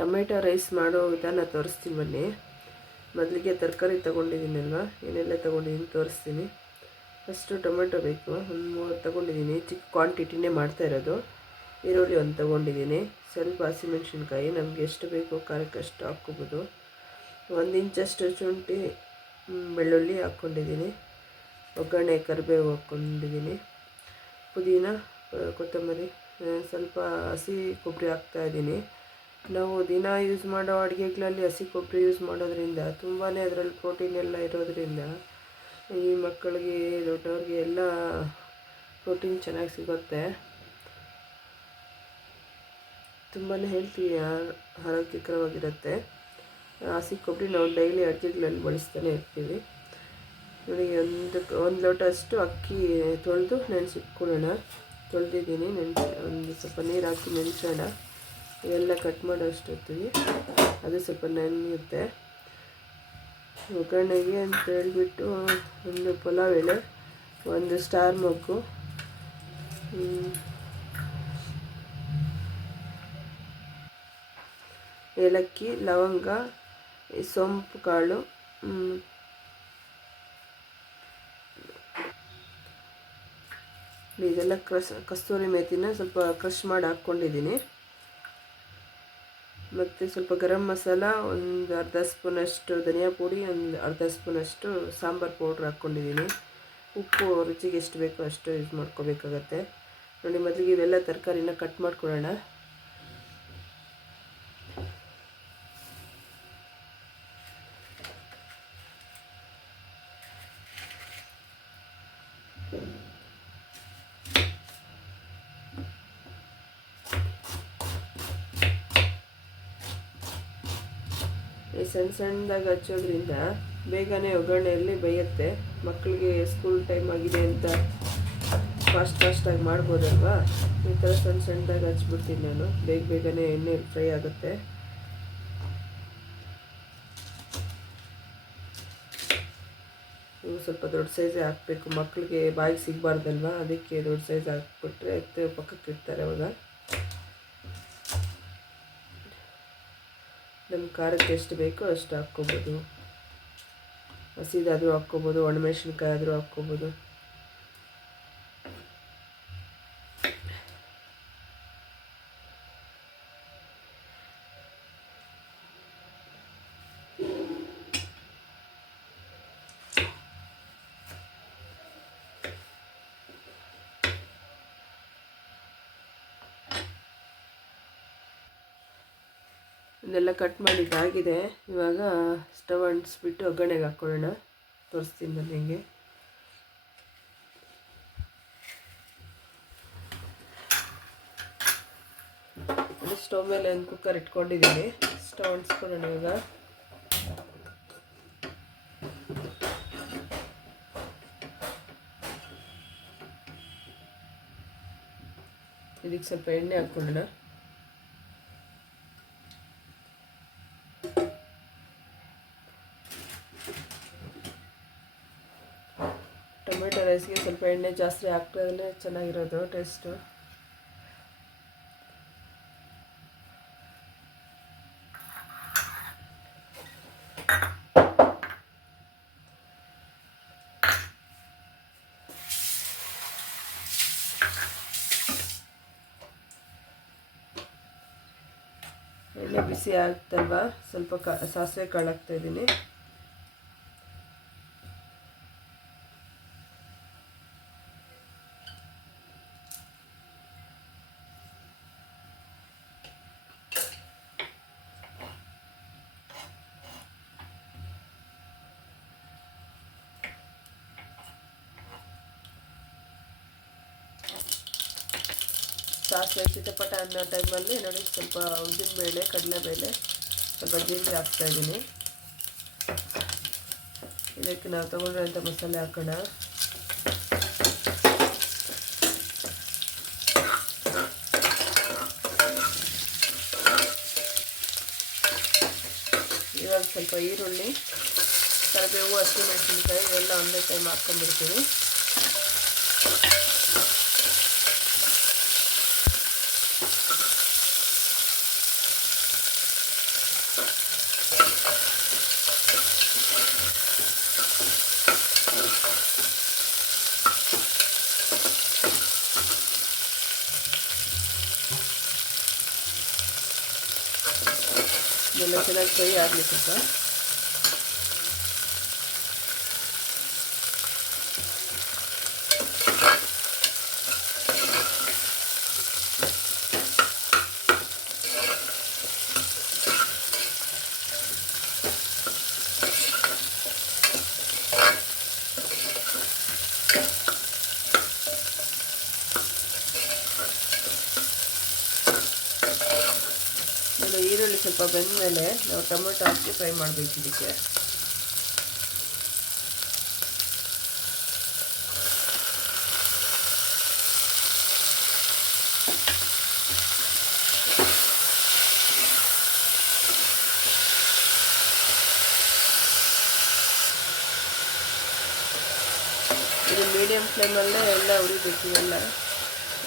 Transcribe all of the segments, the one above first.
Tomato rice ಮಾಡೋ ವಿಧಾನ ತೋರಿಸ್ತೀನಿ ಬನ್ನಿ. ಮೊದಲಿಗೆ ತರಕಾರಿ ತೊಗೊಂಡಿದ್ದೀನಲ್ವ? ಏನೆಲ್ಲ ತೊಗೊಂಡಿದ್ದೀನಿ ತೋರಿಸ್ತೀನಿ. ಫಸ್ಟು ಟೊಮೆಟೊ ಬೇಕು. ಒಂದು ಮೂರು ತೊಗೊಂಡಿದ್ದೀನಿ. ಚಿಕ್ಕ ಕ್ವಾಂಟಿಟಿನೇ ಮಾಡ್ತಾ ಇರೋದು. ಈರುಳ್ಳಿ ಒಂದು ತೊಗೊಂಡಿದ್ದೀನಿ. ಸ್ವಲ್ಪ ಹಸಿಮೆಣ್ಸಿನ್ಕಾಯಿ. ನಮಗೆ ಎಷ್ಟು ಬೇಕೋ ಖಾರಕ್ಕೆ ಅಷ್ಟು ಹಾಕ್ಕೋಬೋದು. ಒಂದು ಇಂಚಷ್ಟು ಶುಂಠಿ ಬೆಳ್ಳುಳ್ಳಿ ಹಾಕ್ಕೊಂಡಿದ್ದೀನಿ. ಒಗ್ಗರಣೆ, ಕರಿಬೇವು ಹಾಕ್ಕೊಂಡಿದ್ದೀನಿ. ಪುದೀನ ಕೊತ್ತಂಬರಿ ಸ್ವಲ್ಪ ಹಸಿ ಕೊಬ್ಬರಿ ಹಾಕ್ತಾ ಇದ್ದೀನಿ. ನಾವು ದಿನ ಯೂಸ್ ಮಾಡೋ ಅಡುಗೆಗಳಲ್ಲಿ ಹಸಿ ಕೊಬ್ಬರಿ ಯೂಸ್ ಮಾಡೋದ್ರಿಂದ ತುಂಬಾ ಅದರಲ್ಲಿ ಪ್ರೋಟೀನ್ ಎಲ್ಲ ಇರೋದ್ರಿಂದ ಈ ಮಕ್ಕಳಿಗೆ, ದೊಡ್ಡವ್ರಿಗೆ ಎಲ್ಲ ಪ್ರೋಟೀನ್ ಚೆನ್ನಾಗಿ ಸಿಗುತ್ತೆ. ತುಂಬಾ ಹೆಲ್ತಿ ಆರೋಗ್ಯಕರವಾಗಿರುತ್ತೆ. ಹಸಿ ಕೊಬ್ಬರಿ ನಾವು ಡೈಲಿ ಅಡುಗೆಗಳಲ್ಲಿ ಬಳಸ್ತಾನೆ ಇರ್ತೀವಿ. ನೋಡಿ, ಒಂದು ಒಂದು ಲೋಟ ಅಷ್ಟು ಅಕ್ಕಿ ತೊಳೆದು ನೆನೆಸಿಟ್ಕೊಳ್ಳೋಣ. ತೊಳೆದಿದ್ದೀನಿ, ನೆನೆಸಿ, ಒಂದು ಸ್ವಲ್ಪ ನೀರು ಹಾಕಿ ನೆನೆಸೋಣ. ಇವೆಲ್ಲ ಕಟ್ ಮಾಡೋ ಅಷ್ಟೊತ್ತಿಗೆ. ಅದು ಸ್ವಲ್ಪ ನೆನೆಯುತ್ತೆ. ಒಗ್ಗರಣೆಗೆ ಅಂತ ಹೇಳಿಬಿಟ್ಟು ಒಂದು ಪಲಾವ್ ಎಲೆ, ಒಂದು ಸ್ಟಾರ್ ಮೊಗ್ಗು ಏಲಕ್ಕಿ, ಲವಂಗ ಸೊಂಪು ಕಾಳು ಇದೆಲ್ಲ ಕ್ರಸ್, ಕಸ್ತೂರಿ ಮೇತಿನ ಸ್ವಲ್ಪ ಕ್ರಷ್ ಮಾಡಿ ಹಾಕ್ಕೊಂಡಿದ್ದೀನಿ. ಮತ್ತು ಸ್ವಲ್ಪ ಗರಂ ಮಸಾಲ, ಒಂದು ಅರ್ಧ ಸ್ಪೂನಷ್ಟು ಧನಿಯಾ ಪುಡಿ, ಒಂದು ಅರ್ಧ ಸ್ಪೂನಷ್ಟು ಸಾಂಬಾರು ಪೌಡ್ರ್ ಹಾಕ್ಕೊಂಡಿದ್ದೀನಿ ಉಪ್ಪು ರುಚಿಗೆ ಎಷ್ಟು ಬೇಕೋ ಅಷ್ಟು ಯೂಸ್ ಮಾಡ್ಕೋಬೇಕಾಗತ್ತೆ. ನೋಡಿ, ಮೊದಲಿಗೆ ಇವೆಲ್ಲ ತರಕಾರಿನ ಕಟ್ ಮಾಡ್ಕೊಳ್ಳೋಣ. ಸಣ್ಣ ಸಣ್ಣದಾಗಿ ಹಚ್ಚೋದ್ರಿಂದ ಬೇಗನೆ ಒಗ್ಗರಣೆಯಲ್ಲಿ ಬೇಯುತ್ತೆ. ಮಕ್ಕಳಿಗೆ ಸ್ಕೂಲ್ ಟೈಮ್ ಆಗಿದೆ ಅಂತ ಫಾಸ್ಟ್ ಫಾಸ್ಟಾಗಿ ಮಾಡ್ಬೋದಲ್ವಾ? ಈ ಥರ ಸಣ್ಣ ಸಣ್ಣದಾಗಿ ಹಚ್ಬಿಡ್ತೀನಿ ನಾನು. ಬೇಗ ಬೇಗನೆ ಎಣ್ಣೆ ಫ್ರೈ ಆಗುತ್ತೆ. ಸ್ವಲ್ಪ ದೊಡ್ಡ ಸೈಜೇ ಹಾಕಬೇಕು. ಮಕ್ಕಳಿಗೆ ಬಾಯಿಗೆ ಸಿಗಬಾರ್ದಲ್ವಾ? ಅದಕ್ಕೆ ದೊಡ್ಡ ಸೈಜ್ ಹಾಕ್ಬಿಟ್ರೆ ಪಕ್ಕಕ್ಕೆ ಇಡ್ತಾರೆ ಅವಾಗ. ಖಾರಕ್ಕೆ ಎಷ್ಟು ಬೇಕೋ ಅಷ್ಟು ಹಾಕ್ಕೋಬೋದು. ಹಸಿದಾದರೂ ಹಾಕ್ಕೋಬೋದು ಒಣಮೆಣ್ಸಿನ್ಕಾಯಿ ಆದರೂ ಹಾಕ್ಕೋಬೋದು. ಇದೆಲ್ಲ ಕಟ್ ಮಾಡಿದ್ದಾಗಿದೆ ಇವಾಗ ಸ್ಟವ್ ಅಂಟಿಸ್ಬಿಟ್ಟು ಒಗ್ಗರಣೆಗೆ ಹಾಕ್ಕೊಳ್ಳೋಣ ತೋರಿಸ್ತೀನಿ ನಾನು ಹೆಂಗೆ. ಸ್ಟವ್ ಮೇಲೆ ಒಂದು ಕುಕ್ಕರ್ ಇಟ್ಕೊಂಡಿದ್ದೀನಿ. ಸ್ಟವ್ ಅಂಟಿಸ್ಕೊಳ್ಳೋಣ ಇವಾಗ. ಇದಕ್ಕೆ ಸ್ವಲ್ಪ ಎಣ್ಣೆ ಹಾಕ್ಕೊಳ್ಳೋಣ ಟೊಮೆಟೊ ರೈಸ್ಗೆ ಸ್ವಲ್ಪ ಎಣ್ಣೆ ಜಾಸ್ತಿ ಹಾಕಿದ್ರೆ ಚೆನ್ನಾಗಿರೋದು ಟೇಸ್ಟು ಎಣ್ಣೆ ಬಿಸಿ ಆಗ್ತಲ್ವಾ? ಸ್ವಲ್ಪ ಕ ಸಾಸಿವೆ ಕಾಳು ಹಾಕ್ತಾ ಸಾಸಿವೆ ಚಿಟಪಟ ಅನ್ನೋ ಟೈಮಲ್ಲಿ ನೋಡಿ ಸ್ವಲ್ಪ ಉದ್ದಿನಬೇಳೆ ಕಡಲೆಬೇಳೆ ಸ್ವಲ್ಪ ಜೀರಿಗೆ ಹಾಕ್ತಾ ಇದ್ದೀನಿ. ಇದಕ್ಕೆ ನಾವು ತೊಗೊಂಡಿರೋಂಥ ಮಸಾಲೆ ಹಾಕೋಣ. ಇವಾಗ ಸ್ವಲ್ಪ ಈರುಳ್ಳಿ, ಕರಿಬೇವು ಹಸಿಮೆಣಸಿನ್ಕಾಯಿ ಇವೆಲ್ಲ ಒಂದೇ ಟೈಮ್ ಹಾಕ್ಕೊಂಡ್ಬಿಡ್ತೀನಿ. ಇದೆಲ್ಲ ಚೆನ್ನಾಗಿ ಫ್ರೈ ಆಗಲಿ ಸ್ವಲ್ಪ ಈರುಳ್ಳಿ ಬೆಂದ ಮೇಲೆ ನಾವು ಟೊಮೆಟೊ ಹಾಕಿ ಫ್ರೈ ಮಾಡಬೇಕು ಇದಕ್ಕೆ. ಇದು ಮೀಡಿಯಮ್ ಫ್ಲೇಮಲ್ಲೇ ಎಲ್ಲ ಉರಿಬೇಕು ಇವೆಲ್ಲ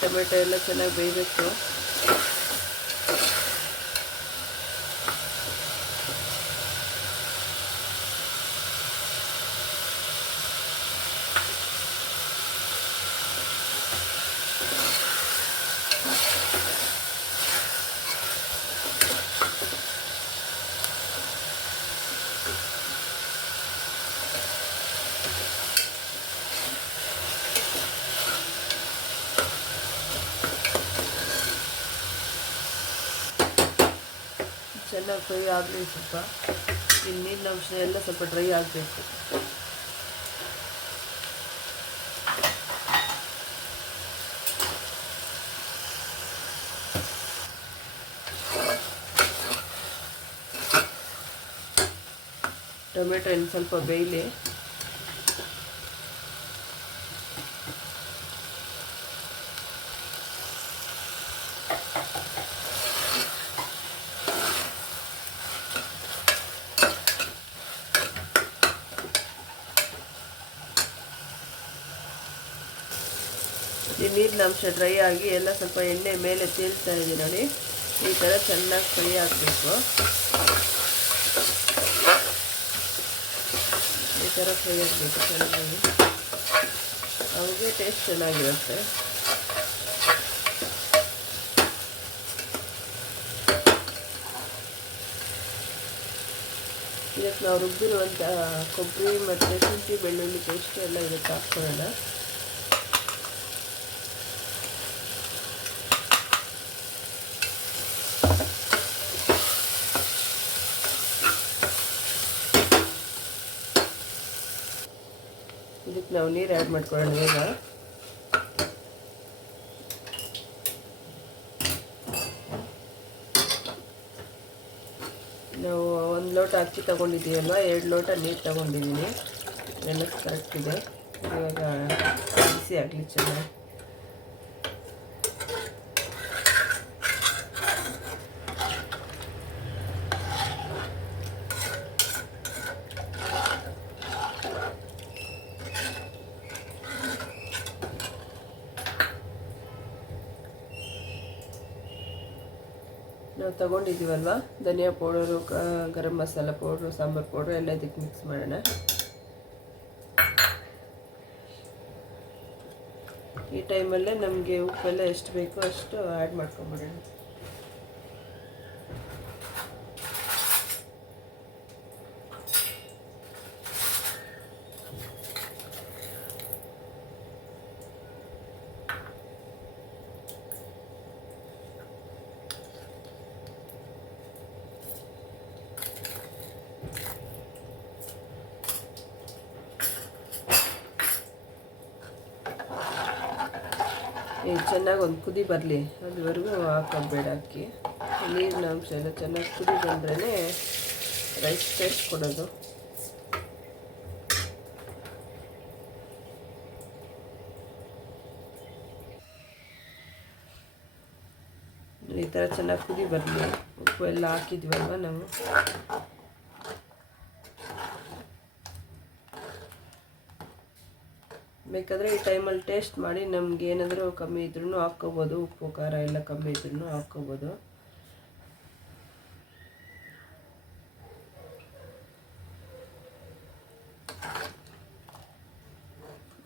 ಟೊಮೆಟೊ ಎಲ್ಲ ಚೆನ್ನಾಗಿ ಬೇಯಬೇಕು. ಚೆನ್ನಾಗಿ ಫ್ರೈ ಆಗಲಿ ಸ್ವಲ್ಪ ಈ ನೀರಿನ ಅಂಶ ಎಲ್ಲ ಸ್ವಲ್ಪ ಡ್ರೈ ಆಗಬೇಕು ಟೊಮೆಟೊ ಇನ್ನು ಸ್ವಲ್ಪ ಬೇಯಲಿ ಈ ನೀರಿನ ಡ್ರೈ ಆಗಿ ಎಲ್ಲ ಸ್ವಲ್ಪ ಎಣ್ಣೆ ಮೇಲೆ ತೇಲ್ತಾ ಇದೆ ನೋಡಿ. ಈ ಥರ ಚೆನ್ನಾಗಿ ಫ್ರೈ ಆಗಬೇಕು. ಈ ಥರ ಫ್ರೈ ಆಗಬೇಕು ಚೆನ್ನಾಗಿ. ಅವಾಗೆ ಟೇಸ್ಟ್ ಚೆನ್ನಾಗಿರುತ್ತೆ. ಇದಕ್ಕೆ ನಾವು ರುಬ್ಬಿರುವಂಥ ಕೊಬ್ಬರಿ ಮತ್ತು ಶುಂಠಿ ಬೆಳ್ಳುಳ್ಳಿ ಪೇಸ್ಟ್ ಎಲ್ಲ ಇದಕ್ಕೆ ಹಾಕ್ಕೊಳ್ಳೋಣ. ಇದಕ್ಕೆ ನಾವು ನೀರು ಆ್ಯಡ್ ಮಾಡ್ಕೊಳ್ಳೋಣ ಈಗ. ನಾವು ಒಂದು ಲೋಟ ಅಕ್ಕಿ ತೊಗೊಂಡಿದ್ದೀವಲ್ಲ ಎರಡು ಲೋಟ ನೀರು ತೊಗೊಂಡಿದ್ದೀನಿ. ಎಲ್ಲ ಕರೆಕ್ಟ್ ಇದೆ. ಇವಾಗ ಬಿಸಿ ಆಗಲಿ ಚೆನ್ನಾಗಿ ನಾವು ತೊಗೊಂಡಿದ್ದೀವಲ್ವ? ಧನಿಯಾ powder garam masala powder, sambar powder ಎಲ್ಲ ಇದಕ್ಕೆ ಮಿಕ್ಸ್ ಮಾಡೋಣ. ಈ ಟೈಮಲ್ಲೇ ನಮಗೆ ಉಪ್ಪೆಲ್ಲ ಎಷ್ಟು ಬೇಕೋ ಅಷ್ಟು ಆ್ಯಡ್ ಮಾಡ್ಕೊಂಬಿಡೋಣ. ಚೆನ್ನಾಗಿ ಒಂದು ಕುದಿ ಬರಲಿ. ಅಲ್ಲಿವರೆಗೂ ಹಾಕೋಬೇಡ ಅಕ್ಕಿ. ನೀರಿನ ಅಂಶ ಎಲ್ಲ ಚೆನ್ನಾಗಿ ಕುದಿ ಬಂದ್ರೇ ರೈಸ್ ಟೇಸ್ಟ್ ಕೊಡೋದು. ಈ ಥರ ಚೆನ್ನಾಗಿ ಕುದಿ ಬರಲಿ. ಉಪ್ಪು ಎಲ್ಲ ಹಾಕಿದ್ವಲ್ವ ನಾವು? ಬೇಕಾದರೆ ಈ ಟೈಮಲ್ಲಿ ಟೇಸ್ಟ್ ಮಾಡಿ ನಮ್ಗೆ ಏನಾದರೂ ಕಮ್ಮಿ ಇದ್ರೂ ಹಾಕ್ಕೋಬೋದು. ಉಪ್ಪು, ಖಾರ ಎಲ್ಲ ಕಮ್ಮಿ ಇದ್ರೂ ಹಾಕ್ಕೋಬೋದು.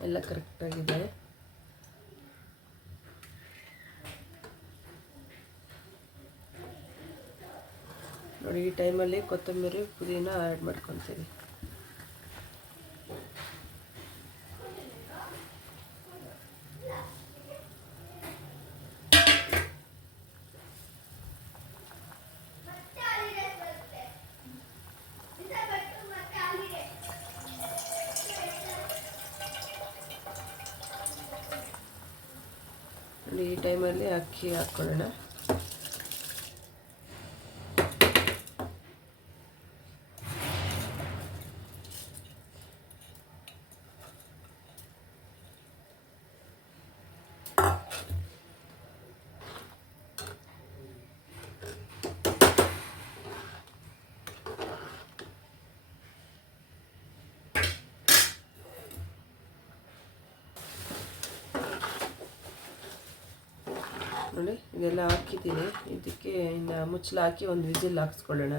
ಎಲ್ಲ ಕರೆಕ್ಟಾಗಿದೆ ನೋಡಿ, ಈ ಟೈಮಲ್ಲಿ ಕೊತ್ತಂಬರಿ ಪುದೀನ ಆ್ಯಡ್ ಮಾಡ್ಕೊತೀವಿ. ಈ ಟೈಮಲ್ಲಿ ಅಕ್ಕಿ ಹಾಕ್ಕೊಳ್ಳೋಣ ನೋಡಿ ಇದೆಲ್ಲ ಹಾಕಿದ್ದೀನಿ. ಇದಕ್ಕೆ ಇನ್ನು ಮುಚ್ಚಲ ಹಾಕಿ ಒಂದು ವಿಜಿಲ್ ಹಾಕಿಸ್ಕೊಳ್ಳೋಣ.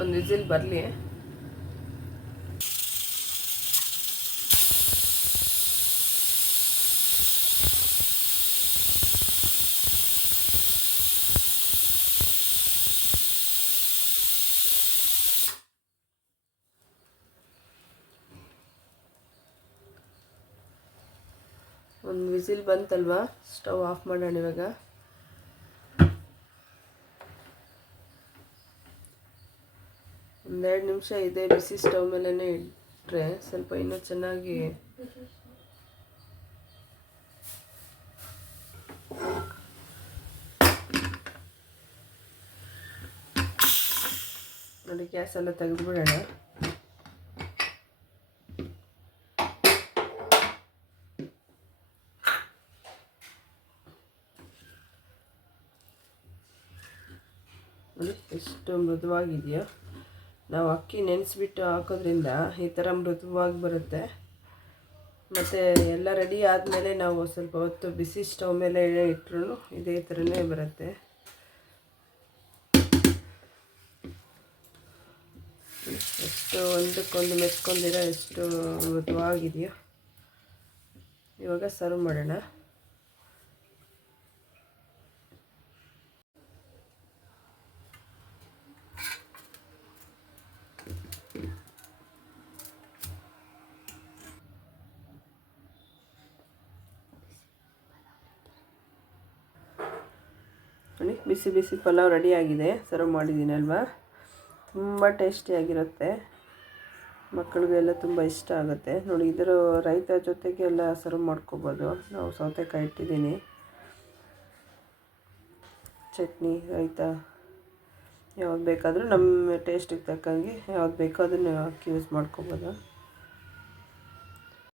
ಒಂದು ವಿಜಿಲ್ ಬರಲಿ ಒಂದು ವಿಸಿಲ್ ಬಂತಲ್ವಾ? ಸ್ಟವ್ ಆಫ್ ಮಾಡೋಣ ಇವಾಗ. ಒಂದೆರಡು ನಿಮಿಷ ಇದೆ, ಬಿಸಿ ಸ್ಟವ್ ಮೇಲೇ ಇಟ್ಟರೆ ಸ್ವಲ್ಪ ಇನ್ನೂ ಚೆನ್ನಾಗಿ ನೋಡಿ, ಗ್ಯಾಸ್ ಎಲ್ಲ ತೆಗೆದುಬಿಡೋಣ. ನೋಡಿ ಎಷ್ಟು ಮೃದುವಾಗಿದೆಯೋ. ನಾವು ಅಕ್ಕಿ ನೆನೆಸ್ಬಿಟ್ಟು ಹಾಕೋದ್ರಿಂದ ಈ ಥರ ಮೃದುವಾಗಿ ಬರುತ್ತೆ. ಮತ್ತು ಎಲ್ಲ ರೆಡಿ ಆದಮೇಲೆ ನಾವು ಸ್ವಲ್ಪ ಹೊತ್ತು ಬಿಸಿ ಸ್ಟವ್ ಮೇಲೆ ಇಟ್ಟರು ಇದೇ ಥರನೇ ಬರುತ್ತೆ. ಎಷ್ಟು ಒಂದಕ್ಕೊಂದು ಮೆಚ್ಕೊಂಡಿರೋ ಎಷ್ಟು ಮೃದುವಾಗಿದೆಯೋ. ಇವಾಗ ಸರ್ವ್ ಮಾಡೋಣ. ನೋಡಿ, ಬಿಸಿ ಬಿಸಿ ಪಲಾವ್ ರೆಡಿಯಾಗಿದೆ. ಸರ್ವ್ ಮಾಡಿದ್ದೀನಿ ಅಲ್ವಾ? ತುಂಬ ಟೇಸ್ಟಿಯಾಗಿರುತ್ತೆ ಮಕ್ಕಳಿಗೆಲ್ಲ ತುಂಬ ಇಷ್ಟ ಆಗುತ್ತೆ. ನೋಡಿ, ಇದರ ರೈತ ಜೊತೆಗೆ ಎಲ್ಲ ಸರ್ವ್ ಮಾಡ್ಕೋಬೋದು. ನಾವು ಸೌತೆಕಾಯಿ ಇಟ್ಟಿದ್ದೀನಿ. ಚಟ್ನಿ, ರೈತ ಯಾವ್ದು ಬೇಕಾದರೂ ನಮ್ಮ ಟೇಸ್ಟಿಗೆ ತಕ್ಕಂಗೆ ಯಾವ್ದು ಬೇಕೋ ಅದನ್ನು ಯೂಸ್ ಮಾಡ್ಕೋಬೋದು.